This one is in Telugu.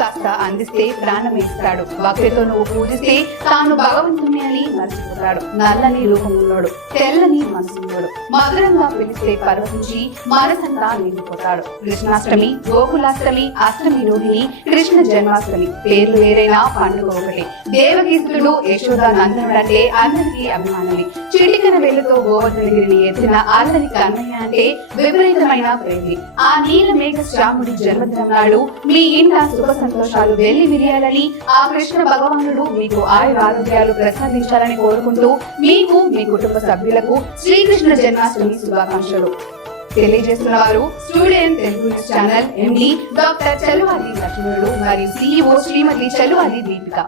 కాస్త అందిస్తే ప్రాణమే ఇస్తాడు భక్తితో నువ్వు పూజిస్తే తాను భగవంతుని అని మర్చిపోతాడు. నల్లని రూపమున్నాడు తెల్లని మనసున్నాడు. మధురంగా పిలిస్తే పర్వతించి మనసంతా నిండిపోతాడు. కృష్ణాష్టమి గోకులాష్టమి అష్టమి రోహిణి కృష్ణ జన్మాష్టమి. పేర్లు వేరైనా పండుగ ఒకటి దేవగీతుడు యశోద నందనుడంటే అందరికీ అభిమానులు. చిటికన వేలుతో గోవర్ధనగిరిని ఎత్తిన అల్లని కన్నయ్య అంటే విపరీతమైన ప్రేమి. ఆ నీల మేఘ శ్యాముడి జన్మదినం నాడు మీ ఇంట శుభ సంతోషాలు వెళ్ళి విరియాలని ఆ కృష్ణ భగవానుడు మీకు ఆయుర ఆరోగ్యాలు ప్రసాదించాలని కోరుకుంటూ మీకు మీ కుటుంబ సభ్యులకు శ్రీకృష్ణ జన్మాష్టమి శుభాకాంక్షలు. తెలియజేస్తున్న వారు student Telugu news channel MD doctor Chaluvali Lakshmanudu మరియు సిఇఓ శ్రీమతి చలువాలి దీపిక.